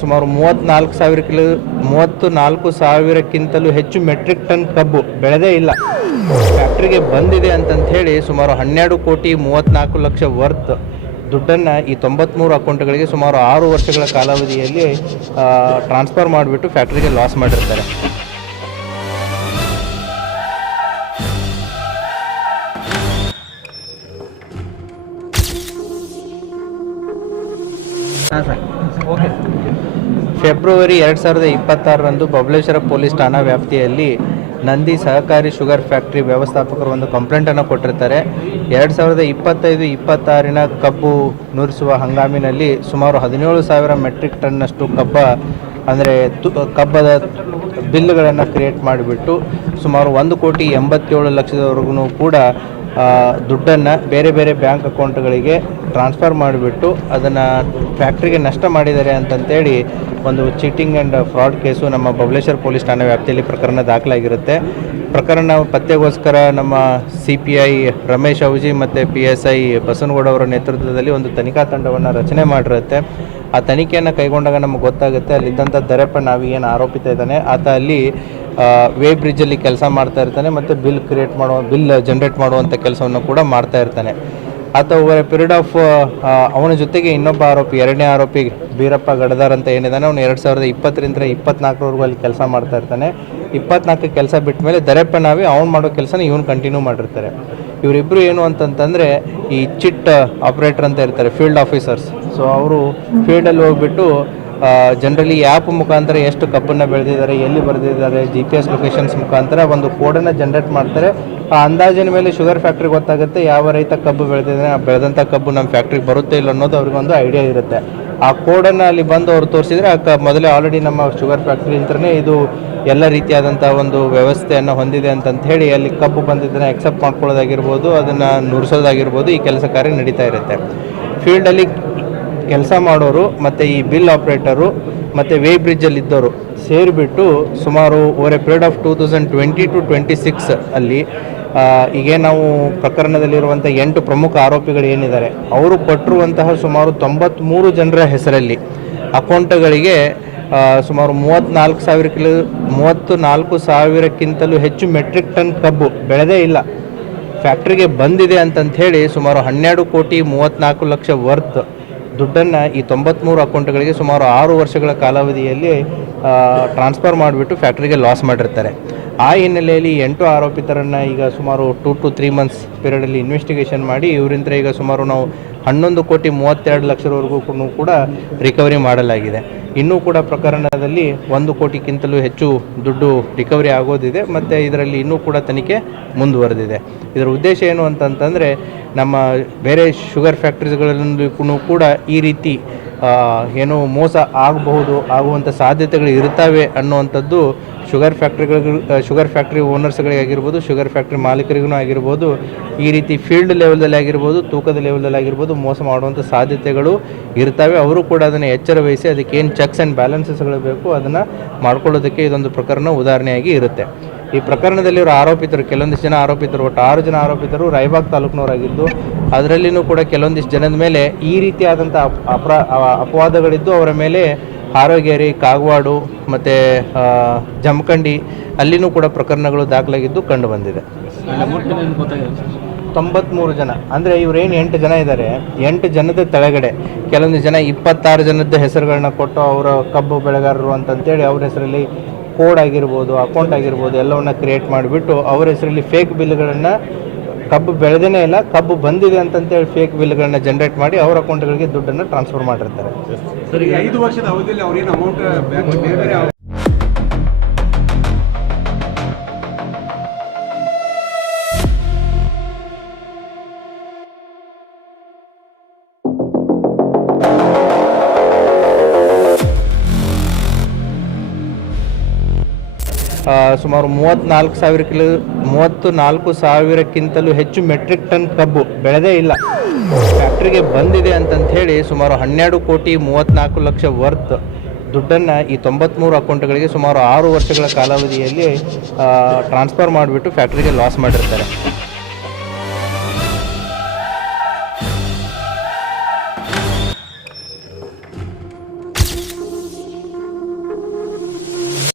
ಸುಮಾರು 34,000ಕ್ಕಿಂತಲೂ ಹೆಚ್ಚು metric ton ಕಬ್ಬು ಬೆಳೆದೇ ಇಲ್ಲ, ಫ್ಯಾಕ್ಟ್ರಿಗೆ ಬಂದಿದೆ ಅಂತಂತ ಹೇಳಿ ಸುಮಾರು 12,34,00,000 ವರ್ತ್ ದುಡ್ಡನ್ನು ಈ 93 ಅಕೌಂಟ್ಗಳಿಗೆ ಸುಮಾರು 6 ವರ್ಷಗಳ ಕಾಲಾವಧಿಯಲ್ಲಿ ಟ್ರಾನ್ಸ್ಫರ್ ಮಾಡಿಬಿಟ್ಟು ಫ್ಯಾಕ್ಟ್ರಿಗೆ ಲಾಸ್ ಮಾಡಿರ್ತಾರೆ. ಫೆಬ್ರವರಿ 2026ರಂದು ಬಬಲೇಶ್ವರ ಪೊಲೀಸ್ ಠಾಣಾ ವ್ಯಾಪ್ತಿಯಲ್ಲಿ ನಂದಿ ಸಹಕಾರಿ ಶುಗರ್ ಫ್ಯಾಕ್ಟ್ರಿ ವ್ಯವಸ್ಥಾಪಕರು ಒಂದು ಕಂಪ್ಲೇಂಟನ್ನು ಕೊಟ್ಟಿರ್ತಾರೆ. 2025-26 ಕಬ್ಬು ನುರಿಸುವ ಹಂಗಾಮಿನಲ್ಲಿ ಸುಮಾರು 17,000 ಮೆಟ್ರಿಕ್ ಟನ್ನಷ್ಟು ಕಬ್ಬದ ಬಿಲ್ಗಳನ್ನು ಕ್ರಿಯೇಟ್ ಮಾಡಿಬಿಟ್ಟು ಸುಮಾರು 1,87,00,000ವರೆಗೂ ಕೂಡ ದುಡ್ಡನ್ನು ಬೇರೆ ಬೇರೆ ಬ್ಯಾಂಕ್ ಅಕೌಂಟ್ಗಳಿಗೆ ಟ್ರಾನ್ಸ್ಫರ್ ಮಾಡಿಬಿಟ್ಟು ಅದನ್ನು ಫ್ಯಾಕ್ಟ್ರಿಗೆ ನಷ್ಟ ಮಾಡಿದ್ದಾರೆ ಅಂತಂತೇಳಿ ಒಂದು ಚೀಟಿಂಗ್ ಆ್ಯಂಡ್ ಫ್ರಾಡ್ ಕೇಸು ನಮ್ಮ ಬಬಲೇಶ್ವರ ಪೊಲೀಸ್ ಠಾಣಾ ವ್ಯಾಪ್ತಿಯಲ್ಲಿ ಪ್ರಕರಣ ದಾಖಲಾಗಿರುತ್ತೆ. ಪ್ರಕರಣ ಪತ್ತೆಗೋಸ್ಕರ ನಮ್ಮ CPI ರಮೇಶ್ ಅವಜಿ ಮತ್ತು PSI ಬಸನಗೌಡ ಅವರ ನೇತೃತ್ವದಲ್ಲಿ ಒಂದು ತನಿಖಾ ತಂಡವನ್ನು ರಚನೆ ಮಾಡಿರುತ್ತೆ. ಆ ತನಿಖೆಯನ್ನು ಕೈಗೊಂಡಾಗ ನಮಗೆ ಗೊತ್ತಾಗುತ್ತೆ ಅಲ್ಲಿದ್ದಂಥ ದರೆಪ್ಪ ನಾವಿಗೇನು ಆರೋಪಿತ ಇದ್ದಾನೆ ಆತ ಅಲ್ಲಿ ವೇ ಬ್ರಿಡ್ಜಲ್ಲಿ ಕೆಲಸ ಮಾಡ್ತಾ ಇರ್ತಾನೆ ಮತ್ತು ಬಿಲ್ ಜನ್ರೇಟ್ ಮಾಡುವಂಥ ಕೆಲಸವನ್ನು ಕೂಡ ಮಾಡ್ತಾ ಇರ್ತಾನೆ. ಆತ ಓವರ್ ಎ ಪೀರಿಯಡ್ ಆಫ್ ಅವನ ಜೊತೆಗೆ ಇನ್ನೊಬ್ಬ ಆರೋಪಿ, ಎರಡನೇ ಆರೋಪಿ ಬೀರಪ್ಪ ಗಡದಾರ್ ಅಂತ ಏನಿದ್ದಾನೆ, ಅವನು 2020ರಿಂದ 24ವರೆಗೂ ಅಲ್ಲಿ ಕೆಲಸ ಮಾಡ್ತಾ ಇರ್ತಾನೆ. 24 ಕೆಲಸ ಬಿಟ್ಟ ಮೇಲೆ ದರೆಪ್ಪ ನಾವಿ ಅವ್ನು ಮಾಡೋ ಕೆಲಸನ ಇವನು ಕಂಟಿನ್ಯೂ ಮಾಡಿರ್ತಾರೆ. ಇವರಿಬ್ಬರು ಏನು ಅಂತಂತಂದರೆ ಈ ಚಿಟ್ ಆಪ್ರೇಟರ್ ಅಂತ ಇರ್ತಾರೆ, ಫೀಲ್ಡ್ ಆಫೀಸರ್ಸ್. ಸೊ ಅವರು ಫೀಲ್ಡಲ್ಲಿ ಹೋಗ್ಬಿಟ್ಟು ಜನರಲಿ ಆ್ಯಪ್ ಮುಖಾಂತರ ಎಷ್ಟು ಕಬ್ಬನ್ನು ಬೆಳೆದಿದ್ದಾರೆ, ಎಲ್ಲಿ ಬರೆದಿದ್ದಾರೆ, GPS ಲೊಕೇಶನ್ಸ್ ಮುಖಾಂತರ ಒಂದು ಕೋಡನ್ನು ಜನ್ರೇಟ್ ಮಾಡ್ತಾರೆ. ಆ ಅಂದಾಜಿನ ಮೇಲೆ ಶುಗರ್ ಫ್ಯಾಕ್ಟ್ರಿಗೆ ಗೊತ್ತಾಗುತ್ತೆ ಯಾವ ರೈತ ಕಬ್ಬು ಬೆಳೆದಿದ್ದಾನೆ, ಆ ಬೆಳೆದಂಥ ಕಬ್ಬು ನಮ್ಮ ಫ್ಯಾಕ್ಟ್ರಿಗೆ ಬರುತ್ತೆ ಇಲ್ಲ ಅನ್ನೋದು ಅವ್ರಿಗೊಂದು ಐಡಿಯಾ ಇರುತ್ತೆ. ಆ ಕೋಡನ್ನು ಅಲ್ಲಿ ಬಂದು ಅವ್ರು ತೋರಿಸಿದರೆ ಮೊದಲೇ ಆಲ್ರೆಡಿ ನಮ್ಮ ಶುಗರ್ ಫ್ಯಾಕ್ಟ್ರಿ ಅಂತಲೇ ಇದು ಎಲ್ಲ ರೀತಿಯಾದಂಥ ಒಂದು ವ್ಯವಸ್ಥೆಯನ್ನು ಹೊಂದಿದೆ ಅಂತಂತ ಹೇಳಿ ಅಲ್ಲಿ ಕಬ್ಬು ಬಂದಿದ್ದನ್ನು ಎಕ್ಸೆಪ್ಟ್ ಮಾಡ್ಕೊಳ್ಳೋದಾಗಿರ್ಬೋದು, ಅದನ್ನು ನುರಿಸೋದಾಗಿರ್ಬೋದು, ಈ ಕೆಲಸ ಕಾರ್ಯ ನಡೀತಾ ಇರುತ್ತೆ. ಫೀಲ್ಡಲ್ಲಿ ಕೆಲಸ ಮಾಡೋರು ಮತ್ತು ಈ ಬಿಲ್ ಆಪ್ರೇಟರು ಮತ್ತು ವೇ ಬ್ರಿಡ್ಜಲ್ಲಿದ್ದವರು ಸೇರಿಬಿಟ್ಟು ಸುಮಾರು ಓವರ್ ಎ ಪೀರಿಯಡ್ ಆಫ್ 2020-26 ಅಲ್ಲಿ ಈಗ ನಾವು ಪ್ರಕರಣದಲ್ಲಿರುವಂಥ 8 ಪ್ರಮುಖ ಆರೋಪಿಗಳು ಏನಿದ್ದಾರೆ ಅವರು ಕೊಟ್ಟಿರುವಂತಹ ಸುಮಾರು 93 ಜನರ ಹೆಸರಲ್ಲಿ ಅಕೌಂಟ್ಗಳಿಗೆ ಸುಮಾರು 34,000ಕ್ಕಿಂತಲೂ ಹೆಚ್ಚು ಮೆಟ್ರಿಕ್ ಟನ್ ಕಬ್ಬು ಬೆಳೆದೇ ಇಲ್ಲ, ಫ್ಯಾಕ್ಟ್ರಿಗೆ ಬಂದಿದೆ ಅಂತಂತ ಹೇಳಿ ಸುಮಾರು 12,34,00,000 ವರ್ತ್ ದುಡ್ಡನ್ನು ಈ 93 ಅಕೌಂಟ್ಗಳಿಗೆ ಸುಮಾರು 6 ವರ್ಷಗಳ ಕಾಲಾವಧಿಯಲ್ಲಿ ಟ್ರಾನ್ಸ್ಫರ್ ಮಾಡಿಬಿಟ್ಟು ಫ್ಯಾಕ್ಟ್ರಿಗೆ ಲಾಸ್ ಮಾಡಿರ್ತಾರೆ. ಆ ಹಿನ್ನೆಲೆಯಲ್ಲಿ 8 ಆರೋಪಿತರನ್ನು ಈಗ ಸುಮಾರು 2 to 3 months ಪೀರಿಯಡಲ್ಲಿ ಇನ್ವೆಸ್ಟಿಗೇಷನ್ ಮಾಡಿ ಇವರಿಂದ ಈಗ ಸುಮಾರು ನಾವು 11,32,00,000ವರೆಗೂ ಕೂಡ ರಿಕವರಿ ಮಾಡಲಾಗಿದೆ. ಇನ್ನೂ ಕೂಡ ಪ್ರಕರಣದಲ್ಲಿ 1 ಕೋಟಿಗಿಂತಲೂ ಹೆಚ್ಚು ದುಡ್ಡು ರಿಕವರಿ ಆಗೋದಿದೆ ಮತ್ತು ಇದರಲ್ಲಿ ಇನ್ನೂ ಕೂಡ ತನಿಖೆ ಮುಂದುವರೆದಿದೆ. ಇದರ ಉದ್ದೇಶ ಏನು ಅಂತಂತಂದರೆ ನಮ್ಮ ಬೇರೆ ಶುಗರ್ ಫ್ಯಾಕ್ಟ್ರೀಸ್ಗಳಲ್ಲೂ ಕೂಡ ಈ ರೀತಿ ಏನು ಮೋಸ ಆಗುವಂಥ ಸಾಧ್ಯತೆಗಳು ಇರ್ತವೆ ಅನ್ನುವಂಥದ್ದು ಶುಗರ್ ಫ್ಯಾಕ್ಟ್ರಿ ಓನರ್ಸ್ಗಳಿಗಾಗಿರ್ಬೋದು, ಶುಗರ್ ಫ್ಯಾಕ್ಟ್ರಿ ಮಾಲೀಕರಿಗೂ ಆಗಿರ್ಬೋದು, ಈ ರೀತಿ ಫೀಲ್ಡ್ ಲೆವೆಲ್ದಲ್ಲಿ ಆಗಿರ್ಬೋದು, ತೂಕದ ಲೆವೆಲ್ದಲ್ಲಿ ಆಗಿರ್ಬೋದು ಮೋಸ ಮಾಡುವಂಥ ಸಾಧ್ಯತೆಗಳು ಇರ್ತವೆ. ಅವರು ಕೂಡ ಅದನ್ನು ಎಚ್ಚರ ವಹಿಸಿ ಅದಕ್ಕೆ ಏನು ಚೆಕ್ಸ್ ಆ್ಯಂಡ್ ಬ್ಯಾಲೆನ್ಸಸ್ಗಳು ಬೇಕು ಅದನ್ನು ಮಾಡ್ಕೊಳ್ಳೋದಕ್ಕೆ ಇದೊಂದು ಪ್ರಕರಣ ಉದಾಹರಣೆಯಾಗಿ ಇರುತ್ತೆ. ಈ ಪ್ರಕರಣದಲ್ಲಿರೋ ಆರೋಪಿತರು ಕೆಲವೊಂದಿಷ್ಟು ಜನ ಆರೋಪಿತರು, ಒಟ್ಟು 6 ಜನ ಆರೋಪಿತರು ರಾಯಬಾಗ್ ತಾಲೂಕಿನವರಾಗಿದ್ದು, ಅದರಲ್ಲಿನೂ ಕೂಡ ಕೆಲವೊಂದಿಷ್ಟು ಜನದ ಮೇಲೆ ಈ ರೀತಿಯಾದಂಥ ಅಪವಾದಗಳಿದ್ದು ಅವರ ಮೇಲೆ ಹಾರೋಗೇರಿ, ಕಾಗವಾಡು ಮತ್ತು ಜಮಖಂಡಿ ಅಲ್ಲಿನೂ ಕೂಡ ಪ್ರಕರಣಗಳು ದಾಖಲಾಗಿದ್ದು ಕಂಡು ಬಂದಿದೆ. 93 ಜನ ಅಂದರೆ ಇವರೇನು 8 ಜನ ಇದ್ದಾರೆ, 8 ಜನದ ತೆಳಗಡೆ ಕೆಲವೊಂದು ಜನ 26 ಜನದ ಹೆಸರುಗಳನ್ನ ಕೊಟ್ಟು ಅವರ ಕಬ್ಬು ಬೆಳೆಗಾರರು ಅಂತಂತೇಳಿ ಅವ್ರ ಹೆಸರಲ್ಲಿ ಕೋಡ್ ಆಗಿರ್ಬೋದು, ಅಕೌಂಟ್ ಆಗಿರ್ಬೋದು ಎಲ್ಲವನ್ನ ಕ್ರಿಯೇಟ್ ಮಾಡಿಬಿಟ್ಟು ಅವರ ಹೆಸರಲ್ಲಿ ಫೇಕ್ ಬಿಲ್ಗಳನ್ನು, ಕಬ್ಬು ಬೆಳೆದೇ ಇಲ್ಲ ಕಬ್ಬು ಬಂದಿದೆ ಅಂತಂತೇಳಿ ಫೇಕ್ ಬಿಲ್ಗಳನ್ನು ಜನ್ರೇಟ್ ಮಾಡಿ ಅವ್ರ ಅಕೌಂಟ್ಗಳಿಗೆ ದುಡ್ಡನ್ನು ಟ್ರಾನ್ಸ್ಫರ್ ಮಾಡಿರ್ತಾರೆ. ಸರ್, 5 ವರ್ಷದ ಅವಧಿಯಲ್ಲಿ ಅವ್ರೇನು ಅಮೌಂಟ್ ಬೇರೆ ಸುಮಾರು 34,000ಕ್ಕಿಂತಲೂ ಹೆಚ್ಚು ಮೆಟ್ರಿಕ್ ಟನ್ ಕಬ್ಬು ಬೆಳೆದೇ ಇಲ್ಲ, ಫ್ಯಾಕ್ಟ್ರಿಗೆ ಬಂದಿದೆ ಅಂತಂತ ಹೇಳಿ ಸುಮಾರು 12,34,00,000 ವರ್ತ್ ದುಡ್ಡನ್ನು ಈ 93 ಅಕೌಂಟ್ಗಳಿಗೆ ಸುಮಾರು 6 ವರ್ಷಗಳ ಕಾಲಾವಧಿಯಲ್ಲಿ ಟ್ರಾನ್ಸ್ಫರ್ ಮಾಡಿಬಿಟ್ಟು ಫ್ಯಾಕ್ಟ್ರಿಗೆ ಲಾಸ್ ಮಾಡಿರ್ತಾರೆ.